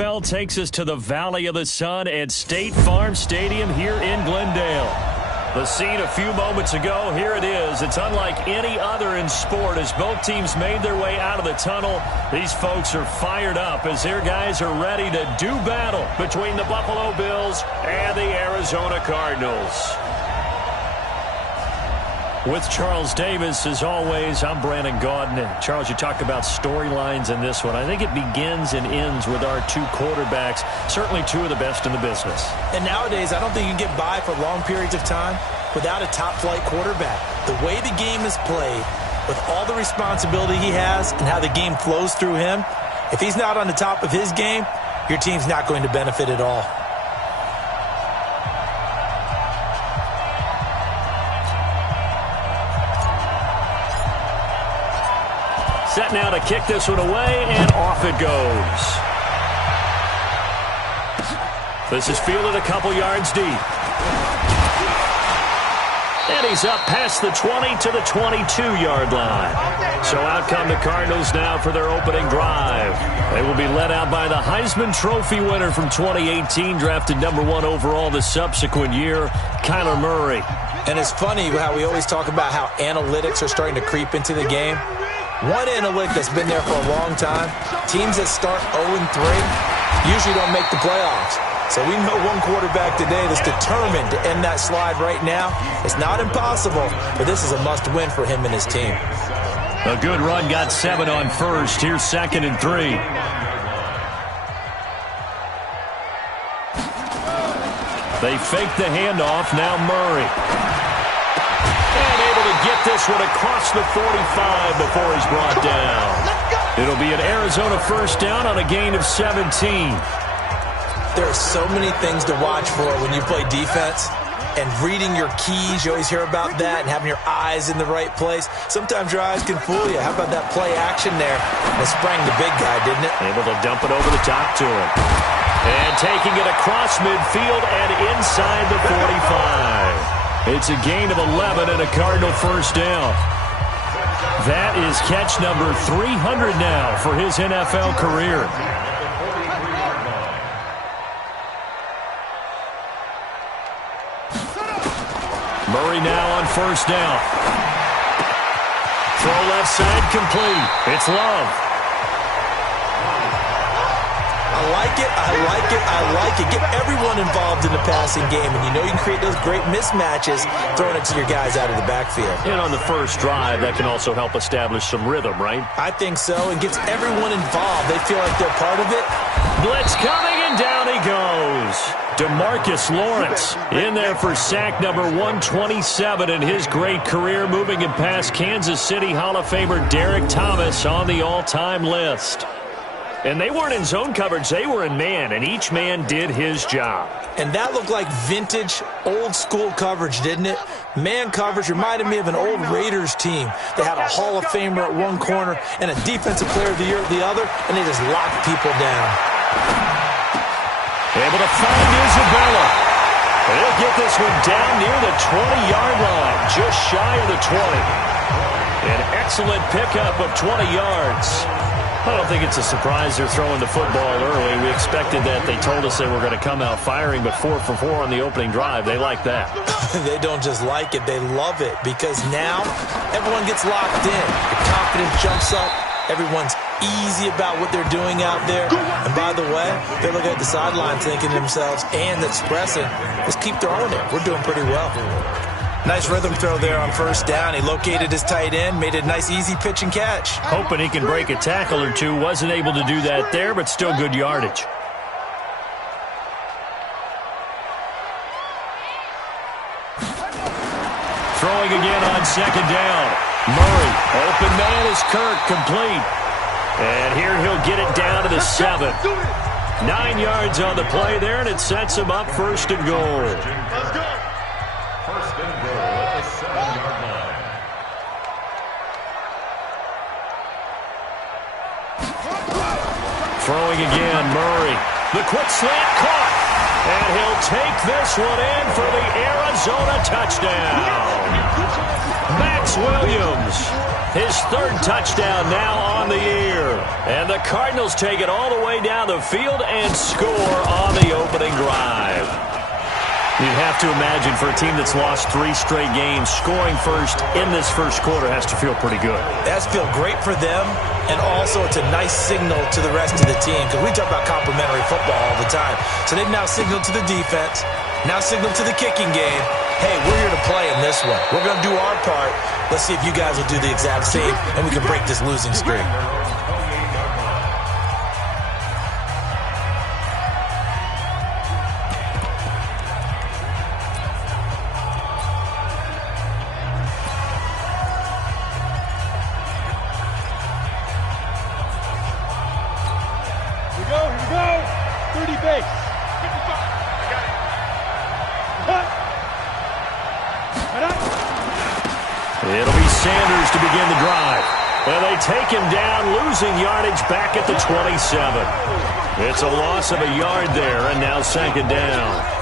NFL takes us to the Valley of the Sun at State Farm Stadium here in Glendale. The scene a few moments ago, here it is. It's unlike any other in sport as both teams made their way out of the tunnel. These folks are fired up as their guys are ready to do battle between the Buffalo Bills and the Arizona Cardinals. With Charles Davis, as always, I'm Brandon Gaudin. Charles, you talk about storylines in this one. I think it begins and ends with our two quarterbacks, certainly two of the best in the business. And nowadays, I don't think you can get by for long periods of time without a top-flight quarterback. The way the game is played, with all the responsibility he has and how the game flows through him, if he's not on the top of his game, your team's not going to benefit at all. Set now to kick this one away, and off it goes. This is fielded a couple yards deep. And he's up past the 20 to the 22-yard line. So out come the Cardinals now for their opening drive. They will be led out by the Heisman Trophy winner from 2018, drafted #1 overall the subsequent year, Kyler Murray. And it's funny how we always talk about how analytics are starting to creep into the game. One analytic that's been there for a long time, teams that start 0-3 usually don't make the playoffs. So we know one quarterback today that's determined to end that slide right now. It's not impossible, but this is a must-win for him and his team. A good run, got 7 on first. Here's 2nd and 3. They fake the handoff, now Murray. Get this one across the 45 before he's brought down. It'll be an Arizona first down on a gain of 17. There are so many things to watch for when you play defense. And reading your keys, you always hear about that, and having your eyes in the right place. Sometimes your eyes can fool you. How about that play action there? It sprang the big guy, didn't it? Able to dump it over the top to him. And taking it across midfield and inside the 45. It's a gain of 11 and a Cardinal first down. That is catch number 300 now for his NFL career. Murray now on first down. Throw left side complete. It's Love. I like it, I like it, I like it. Get everyone involved in the passing game, and you know you can create those great mismatches throwing it to your guys out of the backfield. And on the first drive, that can also help establish some rhythm, right? I think so, and gets everyone involved. They feel like they're part of it. Blitz coming, and down he goes. DeMarcus Lawrence in there for sack number 127 in his great career, moving it past Kansas City Hall of Famer Derek Thomas on the all-time list. And they weren't in zone coverage, they were in man, and each man did his job. And that looked like vintage, old-school coverage, didn't it? Man coverage reminded me of an old Raiders team. They had a Hall of Famer at one corner and a Defensive Player of the Year at the other, and they just locked people down. Able to find Isabella. They'll get this one down near the 20-yard line, just shy of the 20. An excellent pickup of 20 yards. I don't think it's a surprise they're throwing the football early. We expected that. They told us they were going to come out firing, but 4 for 4 on the opening drive. They like that. They don't just like it, they love it, because now everyone gets locked in. The confidence jumps up. Everyone's easy about what they're doing out there. And by the way, they're looking at the sideline thinking to themselves and expressing, let's keep throwing it. We're doing pretty well. Nice rhythm throw there on first down. He located his tight end, made a nice easy pitch and catch. Hoping he can break a tackle or two. Wasn't able to do that there, but still good yardage. Throwing again on second down. Murray, open man is Kirk, complete. And here he'll get it down to the 7. 9 yards on the play there, and it sets him up first and goal. Let's go. First and goal at the 7-yard line. Throwing again, Murray. The quick slant caught. And he'll take this one in for the Arizona touchdown. Max Williams His third touchdown now on the year. And the Cardinals take it all the way down the field and score on the opening drive. You'd have to imagine for a team that's lost 3 straight games, scoring first in this first quarter has to feel pretty good. It has to feel great for them, and also it's a nice signal to the rest of the team because we talk about complimentary football all the time. So they've now signaled to the defense, now signaled to the kicking game, hey, we're here to play in this one. We're going to do our part. Let's see if you guys will do the exact same, and we can break this losing streak. Here we go. 30 base. It'll be Sanders to begin the drive. And they take him down, losing yardage back at the 27. It's a loss of a yard there, and now second down.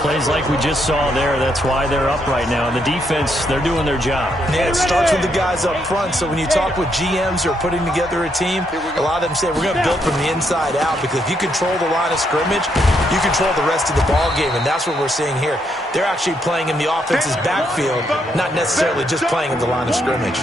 Plays like we just saw there, that's why they're up right now. And the defense, they're doing their job. Yeah, it starts with the guys up front. So when you talk with GMs who are putting together a team, a lot of them say, we're going to build from the inside out, because if you control the line of scrimmage, you control the rest of the ball game, and that's what we're seeing here. They're actually playing in the offense's backfield, not necessarily just playing in the line of scrimmage.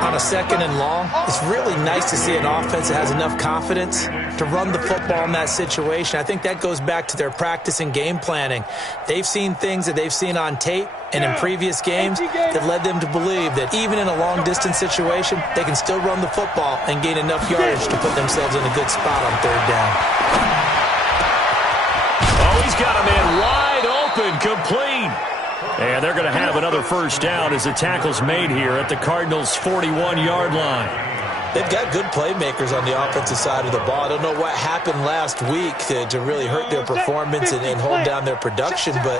On a second and long, it's really nice to see an offense that has enough confidence to run the football in that situation. I think that goes back to their practice and game planning. They've seen things that they've seen on tape and in previous games that led them to believe that even in a long-distance situation, they can still run the football and gain enough yardage to put themselves in a good spot on third down. Oh, he's got a man wide open, complete. And they're going to have another first down as the tackle's made here at the Cardinals' 41-yard line. They've got good playmakers on the offensive side of the ball. I don't know what happened last week to really hurt their performance and hold down their production, but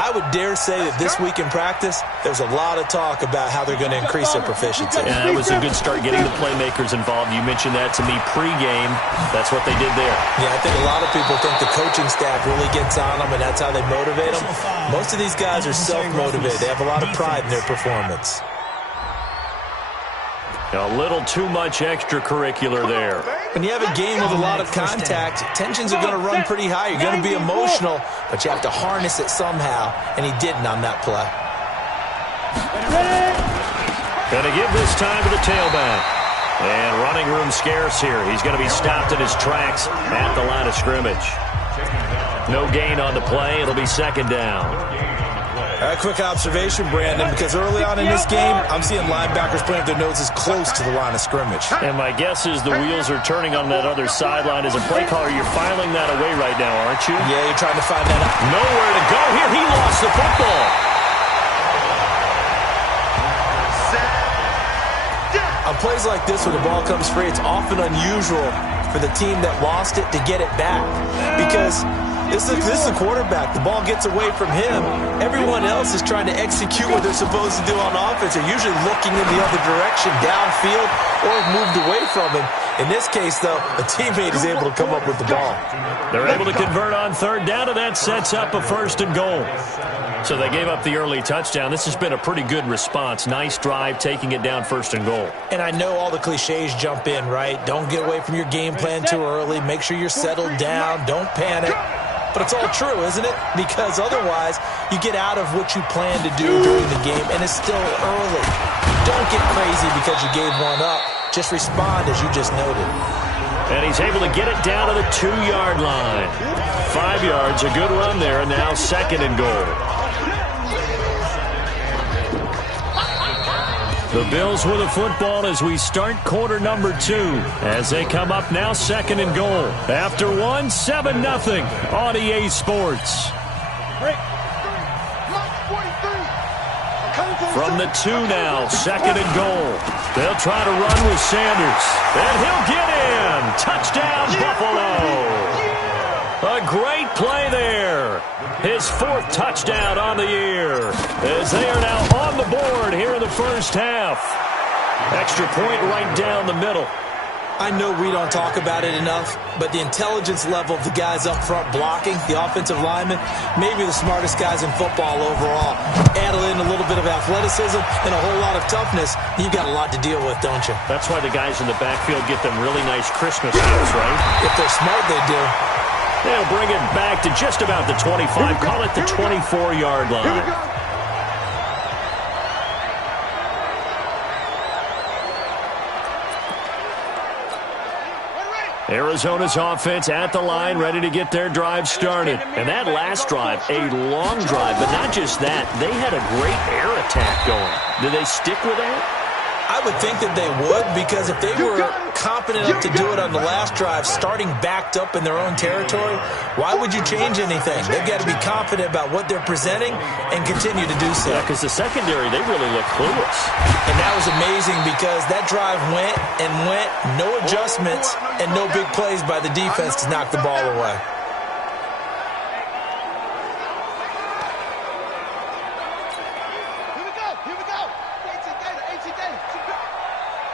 I would dare say that this week in practice, there's a lot of talk about how they're going to increase their proficiency. And that was a good start, getting the playmakers involved. You mentioned that to me pregame. That's what they did there. Yeah, I think a lot of people think the coaching staff really gets on them, and that's how they motivate them. Most of these guys are self-motivated. They have a lot of pride in their performance. A little too much extracurricular there. When you have a game with a lot of contact, tensions are going to run pretty high. You're going to be emotional, but you have to harness it somehow, and he didn't on that play. Going to give this time to the tailback. And running room scarce here. He's going to be stopped in his tracks at the line of scrimmage. No gain on the play. It'll be second down. A quick observation, Brandon, because early on in this game, I'm seeing linebackers playing their noses close to the line of scrimmage. And my guess is the wheels are turning on that other sideline. As a play caller, you're filing that away right now, aren't you? Yeah, you're trying to find that out. Nowhere to go here. He lost the football. On plays like this, when the ball comes free, it's often unusual for the team that lost it to get it back, because this is the quarterback. The ball gets away from him. Everyone else is trying to execute what they're supposed to do on offense. They're usually looking in the other direction, downfield, or moved away from him. In this case, though, a teammate is able to come up with the ball. They're able to convert on third down, and that sets up a first and goal. So they gave up the early touchdown. This has been a pretty good response. Nice drive, taking it down first and goal. And I know all the cliches jump in, right? Don't get away from your game plan too early. Make sure you're settled down. Don't panic. But it's all true, isn't it? Because otherwise, you get out of what you plan to do during the game, and it's still early. Don't get crazy because you gave one up. Just respond as you just noted. And he's able to get it down to the 2-yard line. 5 yards, a good run there, and now second and goal. The Bills with the football as we start quarter number 2. As they come up now, second and goal. After 1, 7-0 on EA Sports. From the 2 now, second and goal. They'll try to run with Sanders. And he'll get in. Touchdown, Buffalo. A great play there. His 4th touchdown on the year. As they are now on the board here in the first half. Extra point right down the middle. I know we don't talk about it enough, but the intelligence level of the guys up front blocking, the offensive linemen, maybe the smartest guys in football overall. Add in a little bit of athleticism and a whole lot of toughness, you've got a lot to deal with, don't you? That's why the guys in the backfield get them really nice Christmas gifts, right? If they're smart, they do. They'll bring it back to just about the 25. Call it the 24-yard line. Arizona's offense at the line, ready to get their drive started. And that last drive, a long drive, but not just that. They had a great air attack going. Do they stick with that? I would think that they would, because if they were confident enough to do it on the last drive, starting backed up in their own territory, why would you change anything? They've got to be confident about what they're presenting and continue to do so. Yeah, because the secondary, they really look clueless. And that was amazing because that drive went and went, no adjustments, and no big plays by the defense to knock the ball away.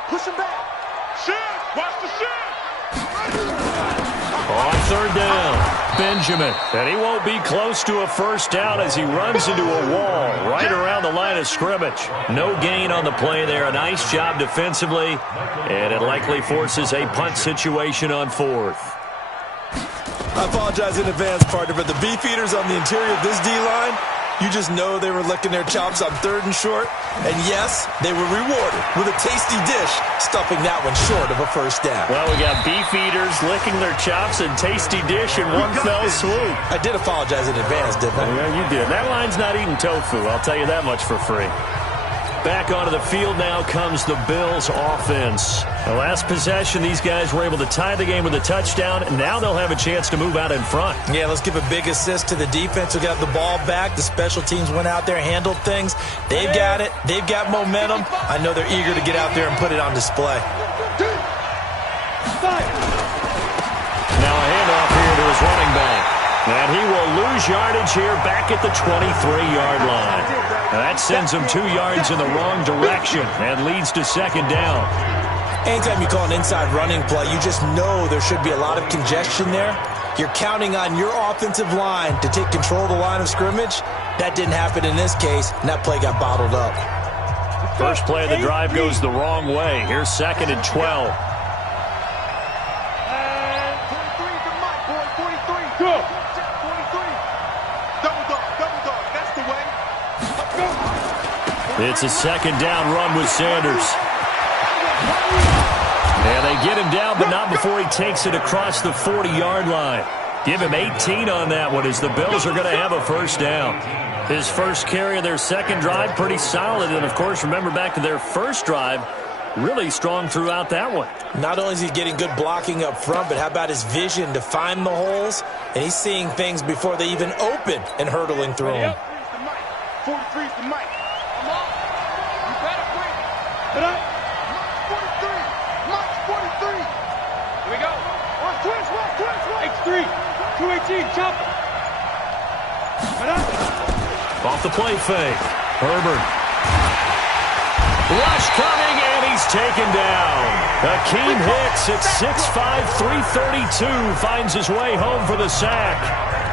Push him back. Shift. Watch the shift. On third down, Benjamin. And he won't be close to a first down as he runs into a wall right around the line of scrimmage. No gain on the play there. A nice job defensively. And it likely forces a punt situation on fourth. I apologize in advance, partner, but the beefeaters on the interior of this D-line, you just know they were licking their chops on third and short. And yes, they were rewarded with a tasty dish, stuffing that one short of a first down. Well, we got beef eaters licking their chops and tasty dish in one fell swoop. I did apologize in advance, didn't I? Yeah, you did. That line's not eating tofu, I'll tell you that much for free. Back onto the field now comes the Bills offense. The last possession, these guys were able to tie the game with a touchdown, and now they'll have a chance to move out in front. Yeah, let's give a big assist to the defense who got the ball back. The special teams went out there, handled things. They've got it. They've got momentum. I know they're eager to get out there and put it on display. Now a handoff here to his running back. And he will lose yardage here back at the 23-yard line. Now that sends him 2 yards in the wrong direction and leads to second down. Anytime you call an inside running play, you just know there should be a lot of congestion there. You're counting on your offensive line to take control of the line of scrimmage. That didn't happen in this case, and that play got bottled up. First play of the drive goes the wrong way. Here's second and 12. It's a second down run with Sanders. And they get him down, but not before he takes it across the 40-yard line. Give him 18 on that one as the Bills are going to have a first down. His first carry of their second drive, pretty solid. And, of course, remember back to their first drive, really strong throughout that one. Not only is he getting good blocking up front, but how about his vision to find the holes? And he's seeing things before they even open and hurtling through them. 43's the mic. I'm on. You better win. But I. 43. Mike's 43. Here we go. Twist. H3. 218. Chop. But I. Off the play fake. Herbert. Rush coming, and he's taken down. Akeem Hicks at 6'5", 332 finds his way home for the sack.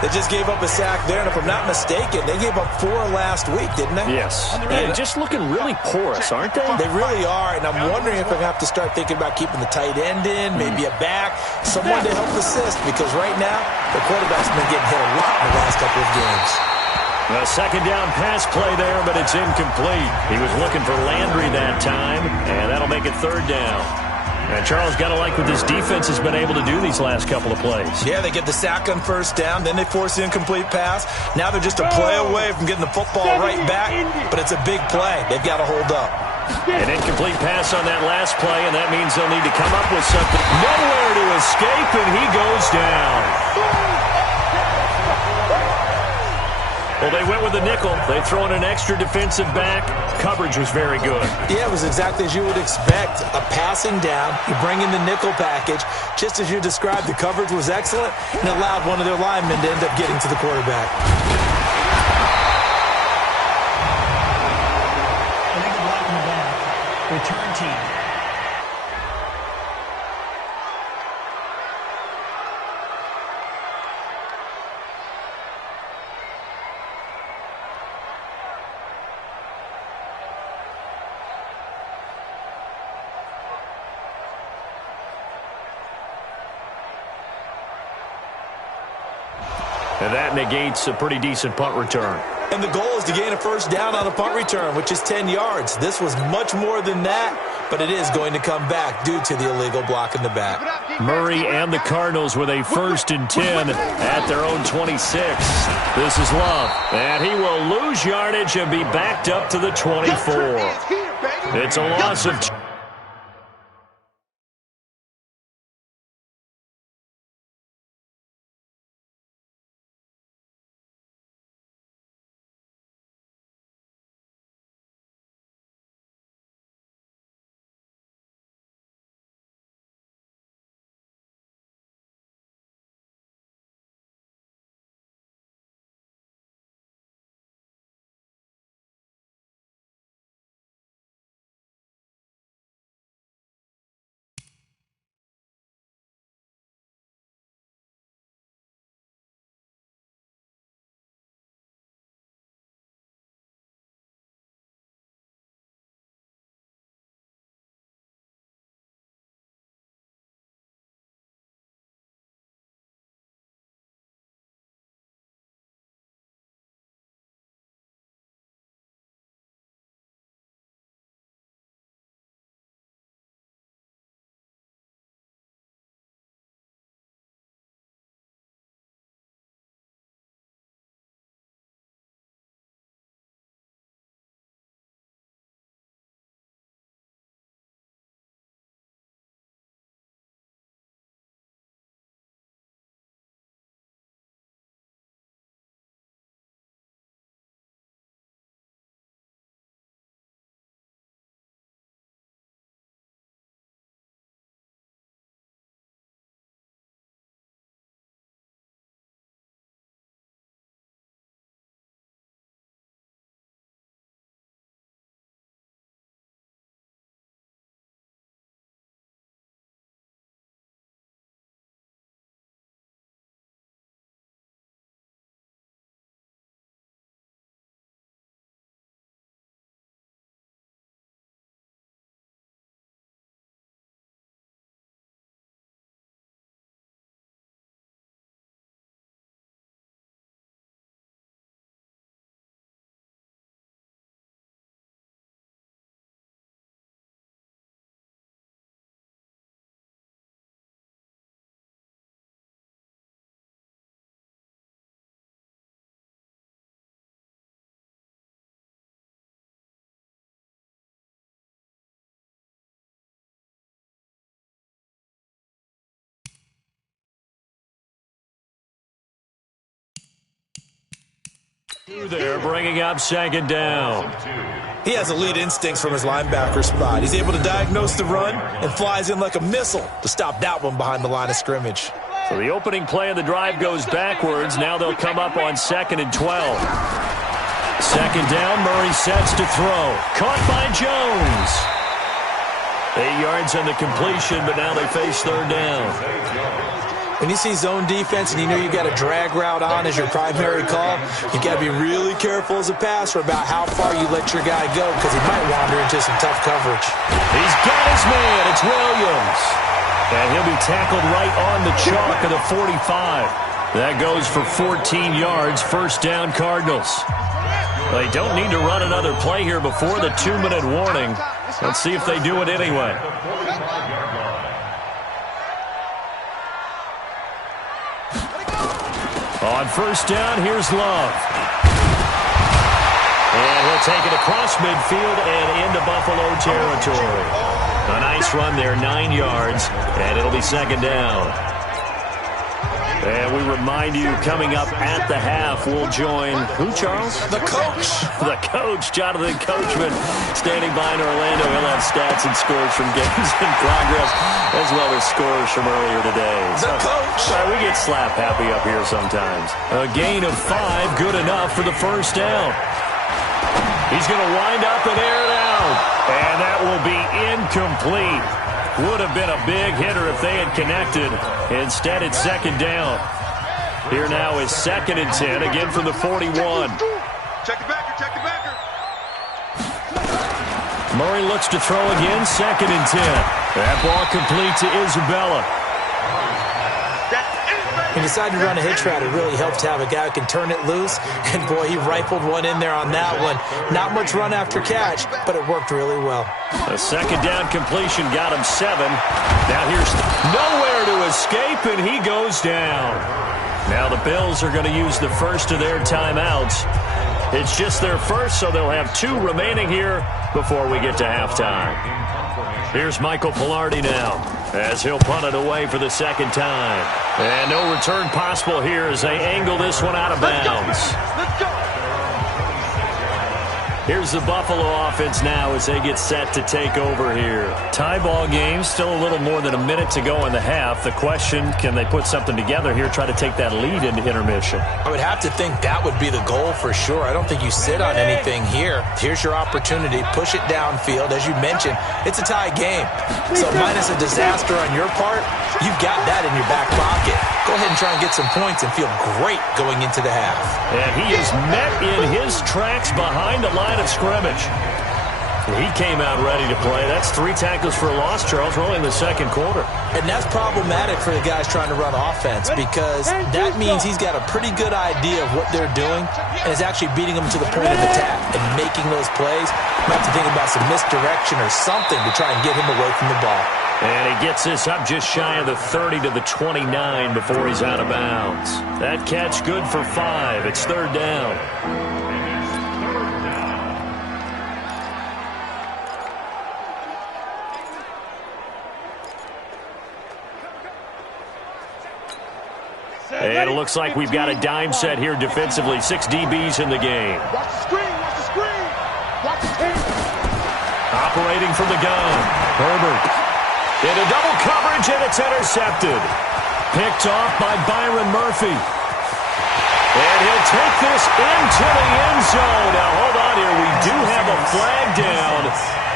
They just gave up a sack there, and if I'm not mistaken, they gave up 4 last week, didn't they? Yes. And just looking really porous, aren't they? They really are, and I'm wondering if I'm going to have to start thinking about keeping the tight end in, maybe a back, someone to help assist, because right now, the quarterback's been getting hit a lot in the last couple of games. A second down pass play there, but it's incomplete. He was looking for Landry that time, and that'll make it third down. And Charles, got to like what this defense has been able to do these last couple of plays. Yeah, they get the sack on first down, then they force the incomplete pass. Now they're just a play away from getting the football right back, but it's a big play. They've got to hold up. An incomplete pass on that last play, and that means they'll need to come up with something. Nowhere to escape, and he goes down. Well, they went with a nickel. They throw in an extra defensive back. Coverage was very good. Yeah, it was exactly as you would expect. A passing down. You bring in the nickel package. Just as you described, the coverage was excellent and allowed one of their linemen to end up getting to the quarterback. Illegal block in the back. Return team. And that negates a pretty decent punt return. And the goal is to gain a first down on a punt return, which is 10 yards. This was much more than that, but it is going to come back due to the illegal block in the back. Murray and the Cardinals with a 1st and 10 at their own 26. This is Love, and he will lose yardage and be backed up to the 24. It's a loss of 2. There, bringing up 2nd down. He has elite instincts from his linebacker spot. He's able to diagnose the run and flies in like a missile to stop that one behind the line of scrimmage. So the opening play of the drive goes backwards. Now they'll come up on 2nd and 12. 2nd down, Murray sets to throw. Caught by Jones. 8 yards on the completion, but now they face 3rd down. When you see zone defense and you know you got a drag route on as your primary call, you got to be really careful as a passer about how far you let your guy go because he might wander into some tough coverage. He's got his man. It's Williams. And he'll be tackled right on the chalk of the 45. That goes for 14 yards, 1st down Cardinals. They don't need to run another play here before the 2-minute warning. Let's see if they do it anyway. On 1st down, here's Love. And he'll take it across midfield and into Buffalo territory. A nice run there, 9 yards, and it'll be 2nd down. And we remind you, coming up at the half, we'll join who, Charles? The coach. The coach, Jonathan Coachman, standing by in Orlando. He'll have stats and scores from games in progress, as well as scores from earlier today. The coach. Sorry, we get slap happy up here sometimes. A gain of 5, good enough for the 1st down. He's going to wind up and air it out. And that will be incomplete. Would have been a big hitter if they had connected. Instead, it's 2nd down. Here now is 2nd and 10, again from the 41. Check the backer, check the backer. Murray looks to throw again, 2nd and 10. That ball complete to Isabella. That's it, baby. He decided to run a hitch route. It really helps to have a guy who can turn it loose. And, boy, he rifled one in there on that one. Not much run after catch, but it worked really well. A second down completion got him 7. Now here's nowhere to escape, and he goes down. Now the Bills are going to use the first of their timeouts. It's just their first, so they'll have 2 remaining here before we get to halftime. Here's Michael Palardy now, as he'll punt it away for the second time. And no return possible here as they angle this one out of bounds. Let's go. Here's the Buffalo offense now as they get set to take over here. Tie ball game, still a little more than a minute to go in the half. The question, can they put something together here, try to take that lead into intermission? I would have to think that would be the goal for sure. I don't think you sit on anything here. Here's your opportunity. Push it downfield. As you mentioned, it's a tie game. So minus a disaster on your part, you've got that in your back pocket. Go ahead and try and get some points and feel great going into the half. And he is met in his tracks behind the line of scrimmage. He came out ready to play. That's 3 tackles for a loss, Charles. We're only in the second quarter. And that's problematic for the guys trying to run offense because that means he's got a pretty good idea of what they're doing and is actually beating them to the point of attack and making those plays. Might have to think about some misdirection or something to try and get him away from the ball. And he gets this up just shy of the 30 to the 29 before he's out of bounds. That catch good for 5. It's third down. And it looks like we've got a dime set here defensively. 6 DBs in the game. Watch the screen. Watch the screen. Watch the tape. Operating from the gun. Herbert. Into double coverage, and it's intercepted. Picked off by Byron Murphy. And he'll take this into the end zone. Now, hold on here. We do have a flag down.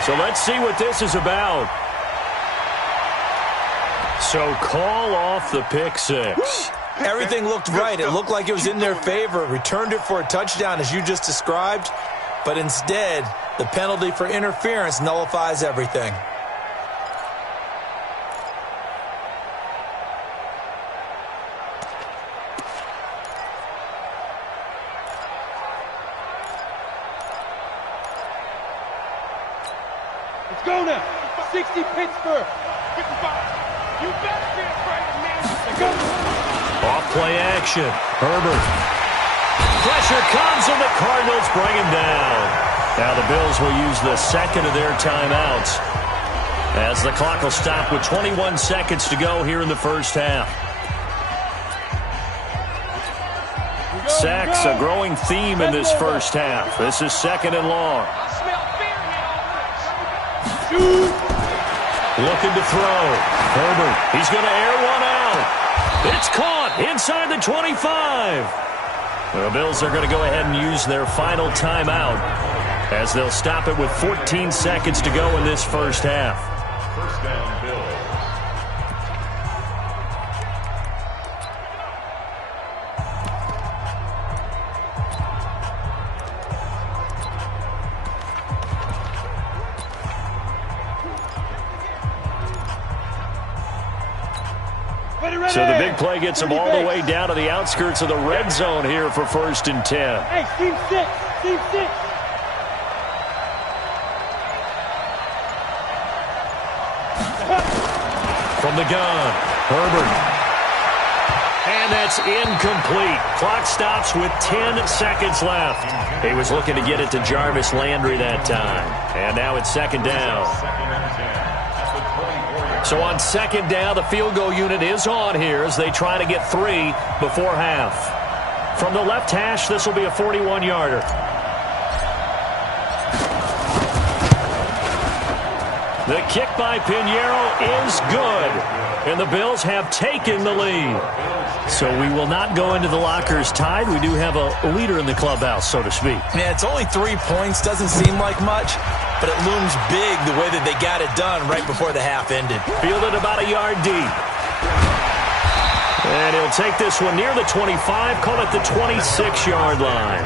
So let's see what this is about. So call off the pick 6. Everything looked right. It looked like it was in their favor. Returned it for a touchdown, as you just described. But instead, the penalty for interference nullifies everything. Let's go now. 60 Pittsburgh. 55. You better be afraid of me. Let's go. Off play action. Herbert. Pressure comes, and the Cardinals bring him down. Now the Bills will use the second of their timeouts as the clock will stop with 21 seconds to go here in the first half. Sacks, a growing theme in this first half. This is second and long. I smell fear now. Looking to throw. Herbert, he's going to air one out. It's caught inside the 25. The Bills are going to go ahead and use their final timeout as they'll stop it with 14 seconds to go in this first half. First down, Bills. So the big play gets them all the way down to the outskirts of the red zone here for 1st and 10. Hey, team 6. Team 6. From the gun, Herbert. And that's incomplete. Clock stops with 10 seconds left. He was looking to get it to Jarvis Landry that time. And now it's second down. Second and 10. So on second down, the field goal unit is on here as they try to get 3 before half. From the left hash, this will be a 41-yarder. The kick by Pinheiro is good, and the Bills have taken the lead. So we will not go into the lockers tied. We do have a leader in the clubhouse, so to speak. Yeah, it's only 3 points. Doesn't seem like much, but it looms big the way that they got it done right before the half ended. Fielded about a yard deep. And he'll take this one near the 25, call it the 26-yard line.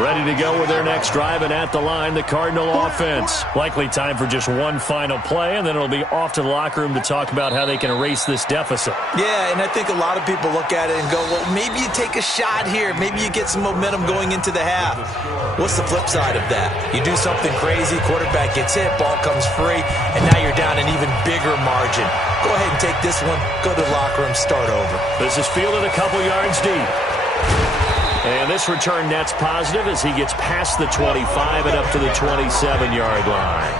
Ready to go with their next drive, and at the line, the Cardinal offense. Likely time for just one final play, and then it'll be off to the locker room to talk about how they can erase this deficit. Yeah, and I think a lot of people look at it and go, well, maybe you take a shot here. Maybe you get some momentum going into the half. What's the flip side of that? You do something crazy, quarterback gets hit, ball comes free, and now you're down an even bigger margin. Go ahead and take this one, go to the locker room, start over. This is fielded a couple yards deep. And this return net's positive as he gets past the 25 and up to the 27-yard line.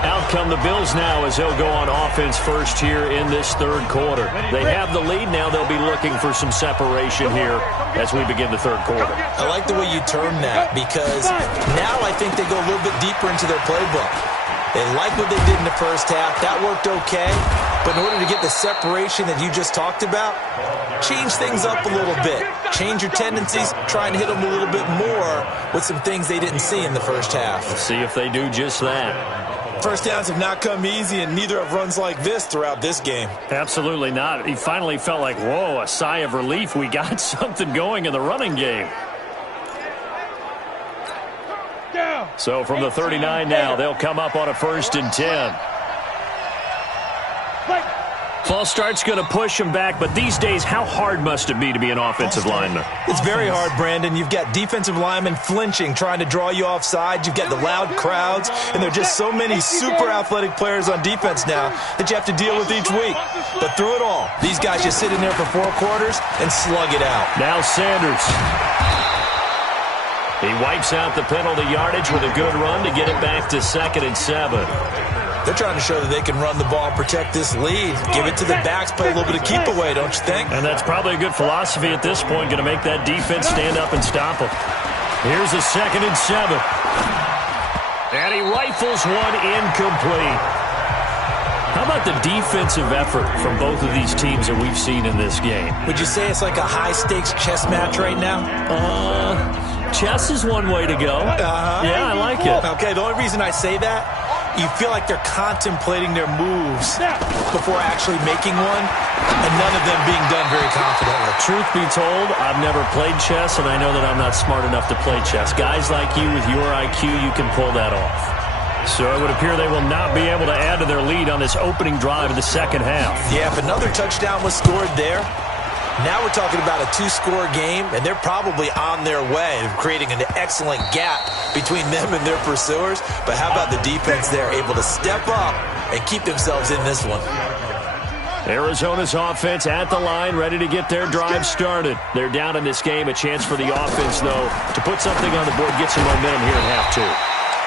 Out come the Bills now as they'll go on offense first here in this third quarter. They have the lead now. They'll be looking for some separation here as we begin the third quarter. I like the way you term that because now I think they go a little bit deeper into their playbook. They like what they did in the first half. That worked okay. But in order to get the separation that you just talked about, change things up a little bit. Change your tendencies, try and hit them a little bit more with some things they didn't see in the first half. Let's see if they do just that. First downs have not come easy, and neither have runs like this throughout this game. Absolutely not. He finally felt like, whoa, a sigh of relief. We got something going in the running game. So from the 39 now, they'll come up on a 1st and 10. False start's going to push him back, but these days, how hard must it be to be an offensive lineman? It's very hard, Brandon. You've got defensive linemen flinching, trying to draw you offside. You've got the loud crowds, and there are just so many super athletic players on defense now that you have to deal with each week. But through it all, these guys just sit in there for 4 quarters and slug it out. Now Sanders. He wipes out the penalty yardage with a good run to get it back to 2nd and 7. They're trying to show that they can run the ball and protect this lead. Give it to the backs, play a little bit of keep away, don't you think? And that's probably a good philosophy at this point, going to make that defense stand up and stop them. Here's a 2nd and 7. And he rifles one incomplete. How about the defensive effort from both of these teams that we've seen in this game? Would you say it's like a high-stakes chess match right now? Chess is one way to go. Yeah, I like it. Okay, the only reason I say that, you feel like they're contemplating their moves before actually making one, and none of them being done very confidently. Truth be told, I've never played chess, and I know that I'm not smart enough to play chess. Guys like you with your IQ, you can pull that off. So it would appear they will not be able to add to their lead on this opening drive of the second half. Yeah, if another touchdown was scored there, now we're talking about a 2-score game, and they're probably on their way of creating an excellent gap between them and their pursuers. But how about the defense there, able to step up and keep themselves in this one? Arizona's offense at the line, ready to get their drive started. They're down in this game. A chance for the offense, though, to put something on the board, get some momentum here at half 2.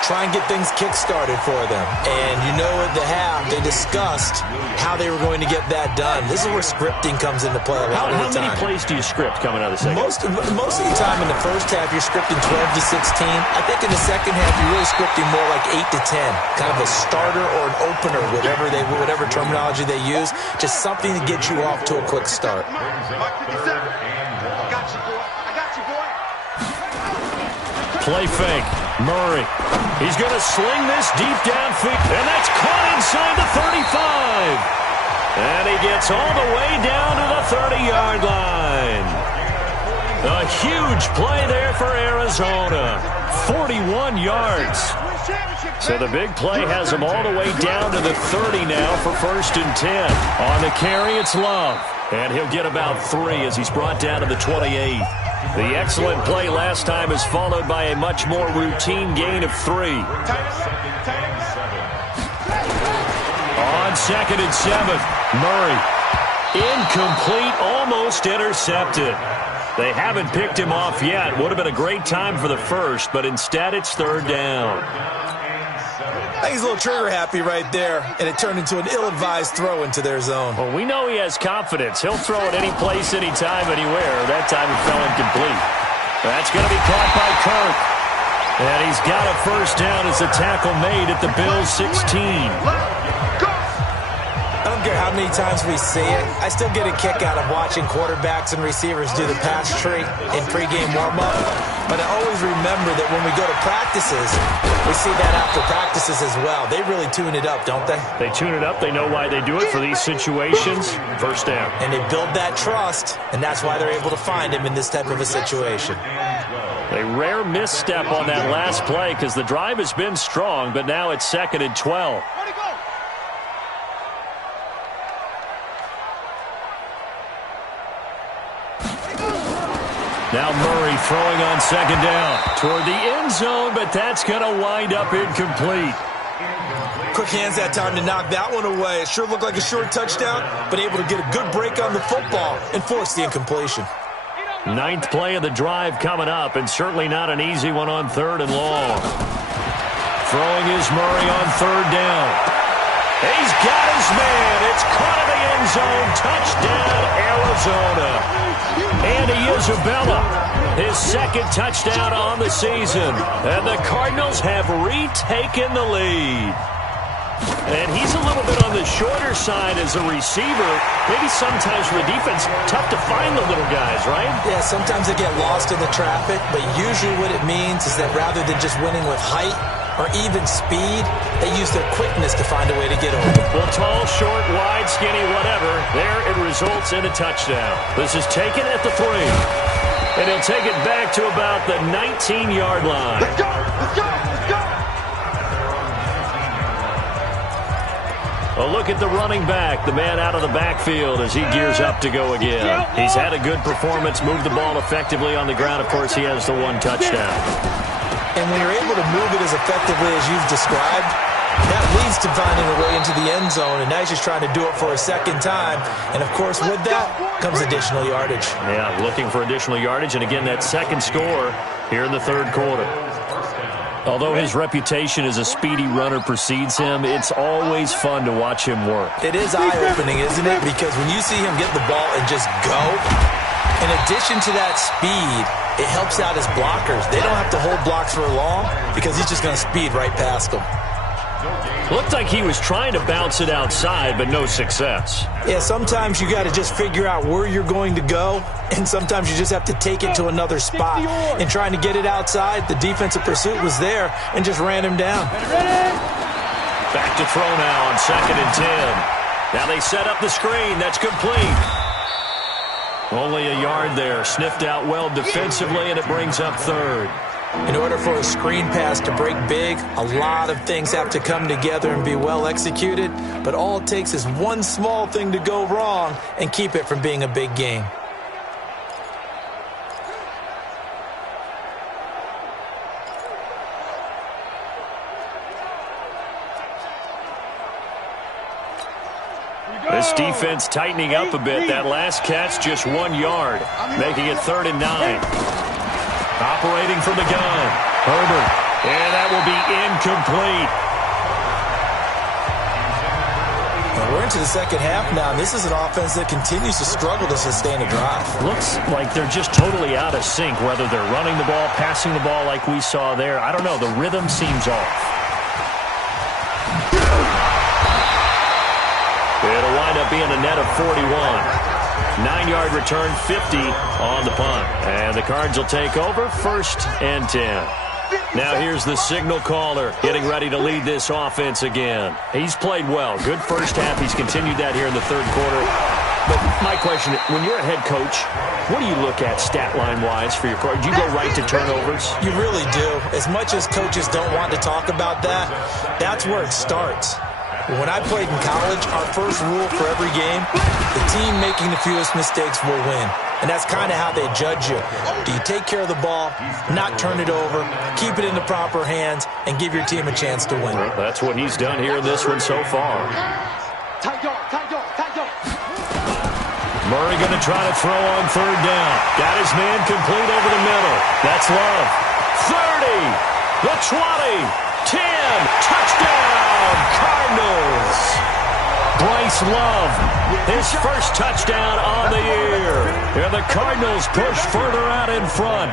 Try and get things kick-started for them. And you know at the half, they discussed how they were going to get that done. This is where scripting comes into play a lot of the time. How many plays do you script coming out of the second? Most of the time in the first half, you're scripting 12 to 16. I think in the second half, you're really scripting more like 8 to 10. Kind of a starter or an opener, whatever terminology they use. Just something to get you off to a quick start. Play fake. Murray. He's going to sling this deep downfield, and that's caught inside the 35. And he gets all the way down to the 30-yard line. A huge play there for Arizona. 41 yards. So the big play has him all the way down to the 30 now for 1st and 10. On the carry, it's Love. And he'll get about 3 as he's brought down to the 28. The excellent play last time is followed by a much more routine gain of 3. On 2nd and 7, Murray. Incomplete, almost intercepted. They haven't picked him off yet. Would have been a great time for the first, but instead it's 3rd down. I think he's a little trigger happy right there, and it turned into an ill-advised throw into their zone. Well, we know he has confidence. He'll throw it any place, anytime, anywhere. That time it fell incomplete. That's going to be caught by Kirk. And he's got a 1st down as a tackle made at the Bills' 16. I don't care how many times we see it. I still get a kick out of watching quarterbacks and receivers do the pass tree in pregame warm-up. But I always remember that when we go to practices, we see that after practices as well. They really tune it up, don't they? They tune it up. They know why they do it for these situations. First down. And they build that trust, and that's why they're able to find him in this type of a situation. A rare misstep on that last play because the drive has been strong, but now it's 2nd and 12. Now Murray throwing on 2nd down toward the end zone, but that's going to wind up incomplete. Quick hands that time to knock that one away. It sure looked like a short touchdown, but able to get a good break on the football and force the incompletion. 9th play of the drive coming up, and certainly not an easy one on 3rd and long. Throwing is Murray on 3rd down. He's got his man. It's caught in the end zone. Touchdown, Arizona. Andy Isabella, his 2nd touchdown on the season. And the Cardinals have retaken the lead. And he's a little bit on the shorter side as a receiver. Maybe sometimes for the defense, tough to find the little guys, right? Yeah, sometimes they get lost in the traffic, but usually what it means is that rather than just winning with height or even speed, they use their quickness to find a way to get over. Well, tall, short, wide, skinny, whatever, there it results in a touchdown. This is taken at the 3. And he'll take it back to about the 19-yard line. Let's go! Let's go! Let's go! A look at the running back, the man out of the backfield as he gears up to go again. He's had a good performance, moved the ball effectively on the ground. Of course, he has the 1 touchdown. And when you're able to move it as effectively as you've described, that leads to finding a way into the end zone, and now he's just trying to do it for a 2nd time. And, of course, with that comes additional yardage. Yeah, looking for additional yardage, and again, that 2nd score here in the 3rd quarter. Although his reputation as a speedy runner precedes him, it's always fun to watch him work. It is eye-opening, isn't it? Because when you see him get the ball and just go, in addition to that speed, it helps out his blockers. They don't have to hold blocks for long because he's just going to speed right past them. Looked like he was trying to bounce it outside, but no success. Yeah, sometimes you got to just figure out where you're going to go, and sometimes you just have to take it to another spot. And trying to get it outside, the defensive pursuit was there and just ran him down. Back to throw now on 2nd and 10. Now they set up the screen. That's complete. Only a yard there. Sniffed out well defensively, and it brings up 3rd. In order for a screen pass to break big, a lot of things have to come together and be well executed, but all it takes is one small thing to go wrong and keep it from being a big game. This defense tightening up a bit. That last catch, just 1 yard, making it 3rd and 9. Operating from the gun, Herbert, and that will be incomplete. Now we're into the 2nd half now, and this is an offense that continues to struggle to sustain a drive. Looks like they're just totally out of sync, whether they're running the ball, passing the ball like we saw there. I don't know. The rhythm seems off. It'll wind up being a net of 41. 9-yard return, 50 on the punt. And the Cards will take over, 1st and 10. Now here's the signal caller getting ready to lead this offense again. He's played well. Good first half. He's continued that here in the 3rd quarter. But my question, when you're a head coach, what do you look at stat line-wise for your coach? Do you go right to turnovers? You really do. As much as coaches don't want to talk about that, that's where it starts. When I played in college, our first rule for every game, the team making the fewest mistakes will win. And that's kind of how they judge you. Do you take care of the ball, not turn it over, keep it in the proper hands, and give your team a chance to win? Well, that's what he's done here in this one so far. Tight yard, tight yard, tight yard. Murray going to try to throw on 3rd down. Got his man complete over the middle. That's Love. 30, the 20, 10, touchdown! Cardinals. Bryce Love, his first touchdown on the year. And the Cardinals push further out in front.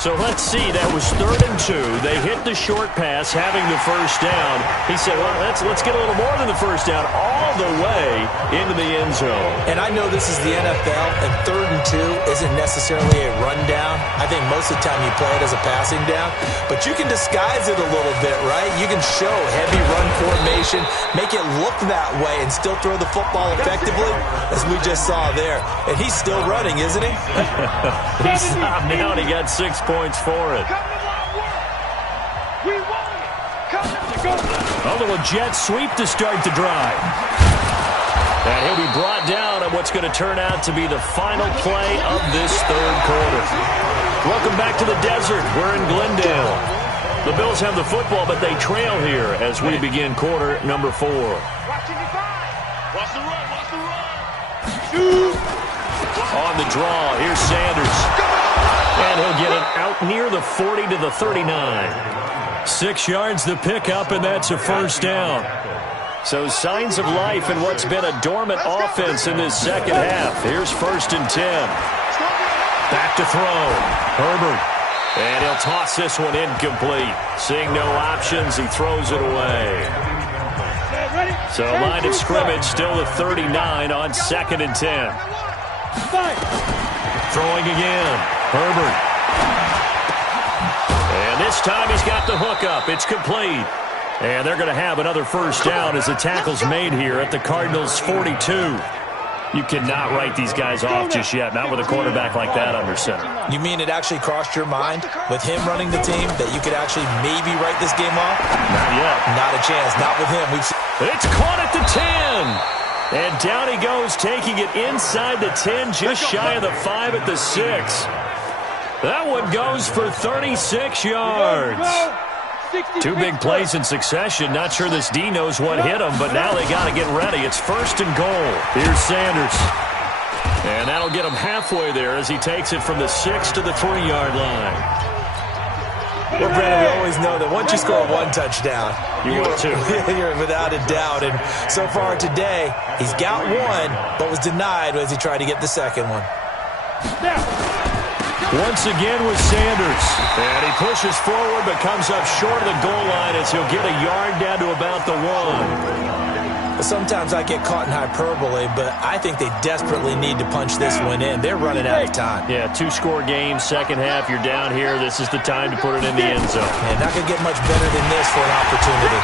So let's see. That was 3rd and 2. They hit the short pass, having the first down. He said, well, let's get a little more than the first down, all the way into the end zone. And I know this is the NFL, and 3rd and 2 isn't necessarily a rundown. I think most of the time you play it as a passing down. But you can disguise it a little bit, right? You can show heavy run formation, make it look that way, and still throw the football effectively, as we just saw there. And he's still running, isn't he? He stopped now, and he got 6 points for it. A little jet sweep to start the drive. And he'll be brought down on what's going to turn out to be the final play of this 3rd quarter. Welcome back to the desert. We're in Glendale. The Bills have the football, but they trail here as we begin quarter number 4. Watch the run, watch the run. On the draw, here's Sanders. And he'll get it out near the 40 to the 39. 6 yards the pickup, and that's a first down. So signs of life in what's been a dormant offense in this second half. Here's 1st and 10. Back to throw. Herbert. And he'll toss this one incomplete. Seeing no options, he throws it away. So line of scrimmage still the 39 on 2nd and 10. Throwing again. Herbert. And this time he's got the hook up. It's complete. And they're going to have another first down as the tackle's made here at the Cardinals' 42. You cannot write these guys off just yet, not with a quarterback like that under center. You mean it actually crossed your mind with him running the team that you could actually maybe write this game off? Not yet. Not a chance. Not with him. It's caught at the 10. And down he goes, taking it inside the 10, just shy of the 5 at the 6. That one goes for 36 yards. 2 big plays in succession. Not sure this D knows what hit him, but now they got to get ready. It's 1st and goal. Here's Sanders. And that'll get him halfway there as he takes it from the 6 to the 3-yard line. Well, Brandon, we always know that once you score 1 touchdown, you're without a doubt. And so far today, he's got 1, but was denied as he tried to get the second one. Once again with Sanders. And he pushes forward but comes up short of the goal line as he'll get a yard down to about the 1. Sometimes I get caught in hyperbole, but I think they desperately need to punch this one in. They're running out of time. Yeah, 2-score game, second half. You're down here. This is the time to put it in the end zone. And not going to get much better than this for an opportunity.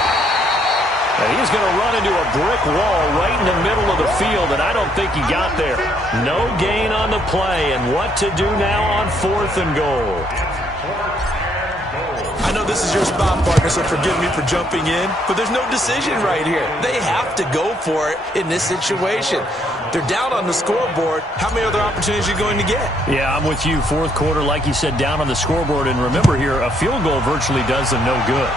And he's going to run into a brick wall right in the middle of the field, and I don't think he got there. No gain on the play, and what to do now on 4th and goal. I know this is your spot, partner, so forgive me for jumping in, but there's no decision right here. They have to go for it in this situation. They're down on the scoreboard. How many other opportunities are you going to get? Yeah, I'm with you. 4th quarter, like you said, down on the scoreboard. And remember here, a field goal virtually does them no good.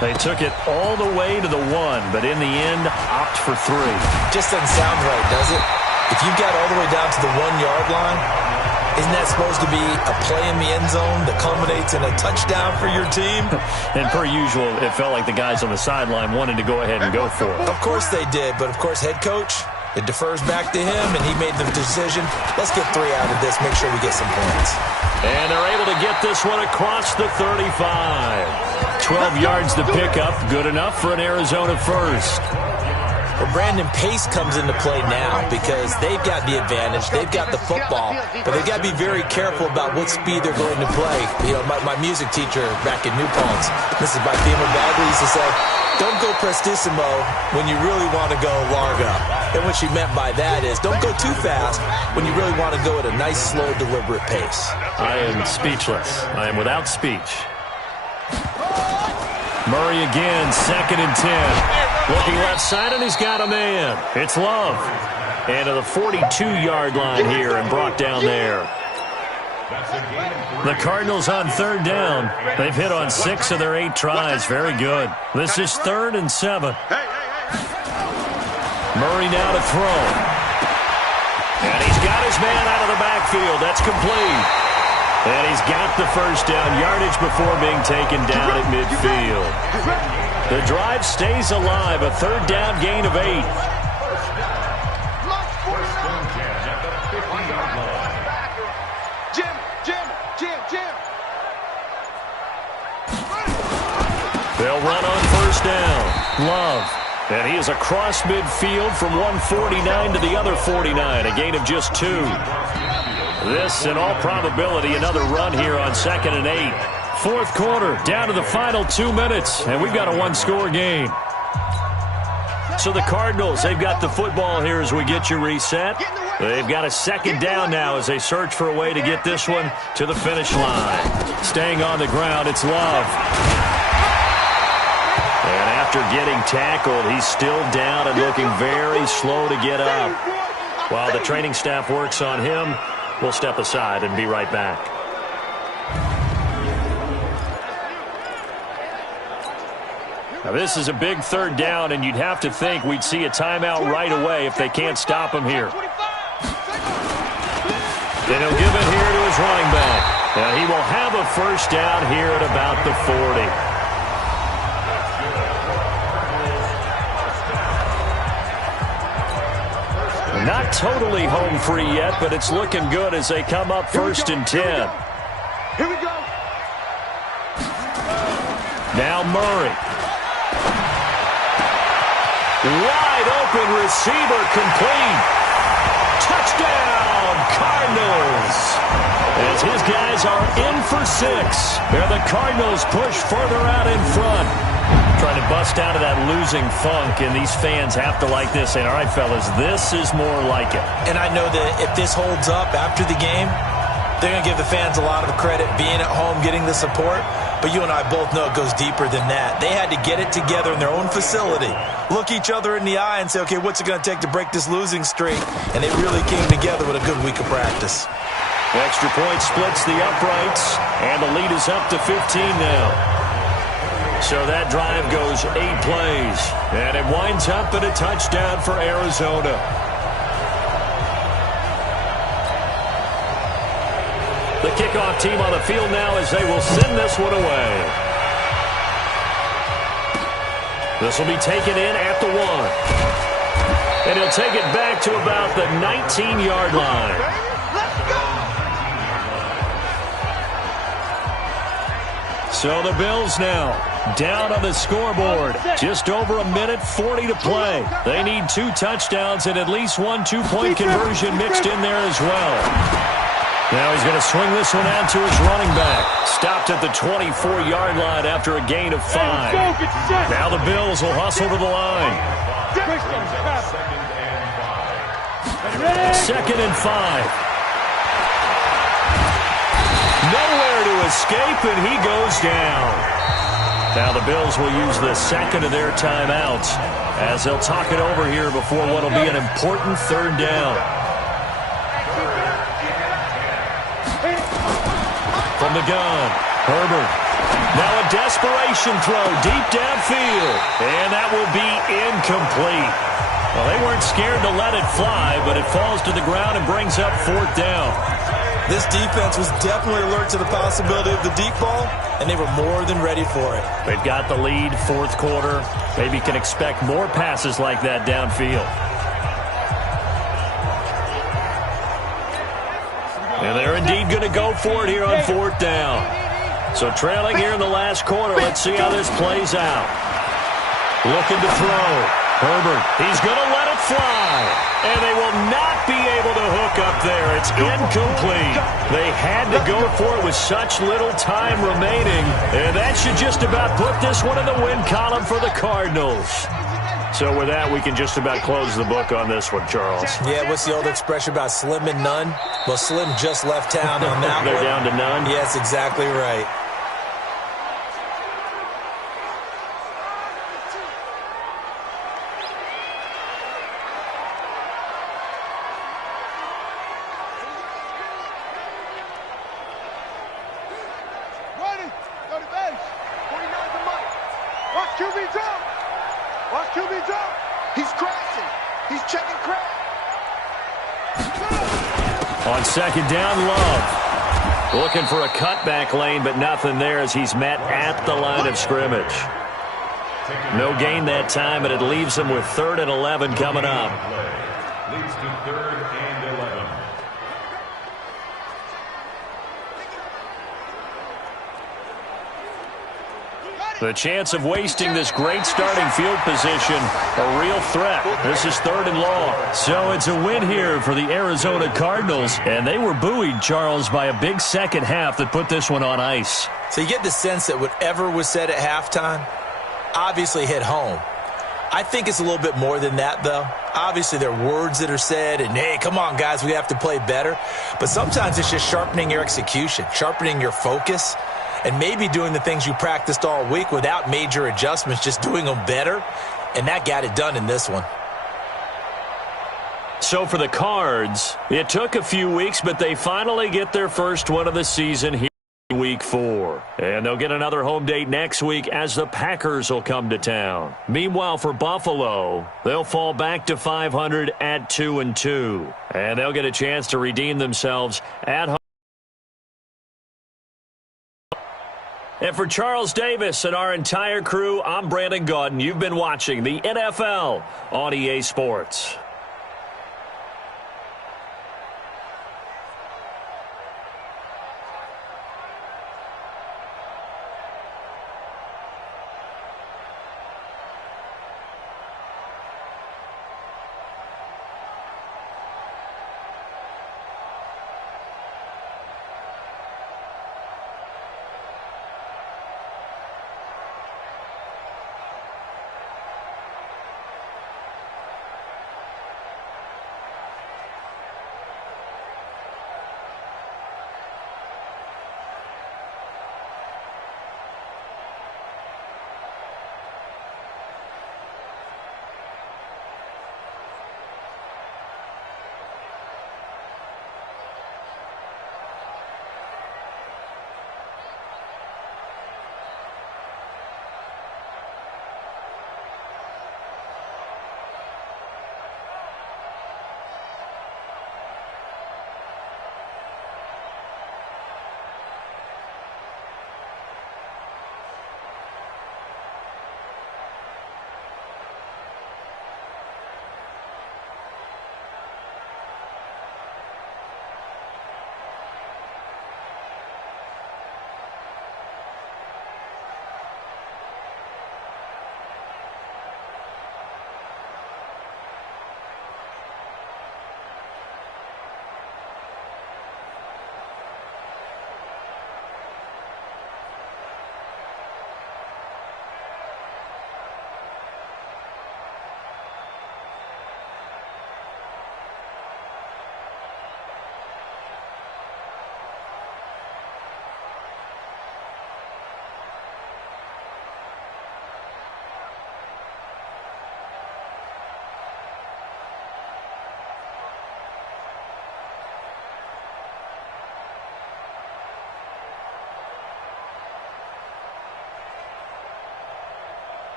They took it all the way to the 1, but in the end, opt for 3. Just doesn't sound right, does it? If you got all the way down to the 1-yard line, isn't that supposed to be a play in the end zone that culminates in a touchdown for your team? And per usual, it felt like the guys on the sideline wanted to go ahead and go for it. Of course they did, but of course head coach, it defers back to him, and he made the decision. Let's get 3 out of this, make sure we get some points. And they're able to get this one across the 35. 12 yards to pick up, good enough for an Arizona first. Well, Brandon, pace comes into play now because they've got the advantage. They've got the football, but they've got to be very careful about what speed they're going to play. You know, my music teacher back in New Paltz, Mrs. Bifema Bagley, used to say, don't go prestissimo when you really want to go largo. And what she meant by that is don't go too fast when you really want to go at a nice, slow, deliberate pace. I am speechless. I am without speech. Murray again, 2nd and 10. Looking left side, and he's got a man. It's Love. And to the 42-yard line here and brought down there. The Cardinals on 3rd down. They've hit on 6 of their 8 tries. Very good. This is 3rd and 7. Murray now to throw. And he's got his man out of the backfield. That's complete. And he's got the first down, yardage before being taken down at midfield. The drive stays alive, a 3rd down gain of 8. Jim. Love. And he is across midfield from one 49 to the other 49, a gain of just 2. This, in all probability, another run here on 2nd and 8. Fourth quarter, down to the final 2 minutes, and we've got a one-score game. So the Cardinals, they've got the football here as we get you reset. They've got a second down now as they search for a way to get this one to the finish line. Staying on the ground, it's Love. And after getting tackled, he's still down and looking very slow to get up. While the training staff works on him, we'll step aside and be right back. Now this is a big third down, and you'd have to think we'd see a timeout right away if they can't stop him here. Then he'll give it here to his running back. Now he will have a first down here at about the 40. Not totally home free yet, but it's looking good as they come up 1st and 10. Here we go. Now Murray. Wide open receiver complete. Touchdown, Cardinals. As his guys are in for 6. There the Cardinals push further out in front. Trying to bust out of that losing funk, and these fans have to like this. And all right, fellas, this is more like it. And I know that if this holds up after the game, they're going to give the fans a lot of credit being at home, getting the support. But you and I both know it goes deeper than that. They had to get it together in their own facility, look each other in the eye and say, okay, what's it going to take to break this losing streak? And they really came together with a good week of practice. Extra point splits the uprights, and the lead is up to 15 now. So that drive goes 8 plays, and it winds up in a touchdown for Arizona. The kickoff team on the field now as they will send this one away. This will be taken in at the 1. And he'll take it back to about the 19-yard line. So the Bills now down on the scoreboard. Just over a minute 40 to play. They need 2 touchdowns and at least 1 2-point conversion mixed in there as well. Now he's going to swing this one out to his running back. Stopped at the 24-yard line after a gain of 5. Now the Bills will hustle to the line. 2nd and 5. Nowhere to escape, and he goes down. Now the Bills will use the second of their timeouts as they'll talk it over here before what will be an important third down. From the gun, Herbert. Now a desperation throw deep downfield, and that will be incomplete. Well, they weren't scared to let it fly, but it falls to the ground and brings up 4th down. This defense was definitely alert to the possibility of the deep ball, and they were more than ready for it. They've got the lead, 4th quarter. Maybe can expect more passes like that downfield. And they're indeed going to go for it here on 4th down. So trailing here in the last quarter, let's see how this plays out. Looking to throw. Herbert, he's going to let it fly. And they will not be able to hook up there. It's incomplete. They had to go for it with such little time remaining. And that should just about put this one in the win column for the Cardinals. So with that, we can just about close the book on this one, Charles. Yeah, what's the old expression about slim and none? Well, Slim just left town on that They're one. down to none? Yes, exactly right. Ready, go to base. 49 to Mike. Watch QB jump. Watch QB jump. He's crashing. He's checking crash. On 2nd down, Love. Looking for a cutback lane, but nothing there as he's met at the line of scrimmage. No gain that time, and it leaves him with 3rd and 11 coming up. Leads to 3rd and 11. Got The chance of wasting this great starting field position, a real threat. This is 3rd and long. So it's a win here for the Arizona Cardinals, and they were buoyed, Charles, by a big second half that put this one on ice. So you get the sense that whatever was said at halftime obviously hit home. I think it's a little bit more than that, though. Obviously, there are words that are said, and, hey, come on, guys, we have to play better. But sometimes it's just sharpening your execution, sharpening your focus, and maybe doing the things you practiced all week without major adjustments, just doing them better. And that got it done in this one. So for the Cards, it took a few weeks, but they finally get their first one of the season here in Week 4. And they'll get another home date next week as the Packers will come to town. Meanwhile, for Buffalo, they'll fall back to 500 at 2-2. And they'll get a chance to redeem themselves at home. And for Charles Davis and our entire crew, I'm Brandon Gaudin. You've been watching the NFL on EA Sports.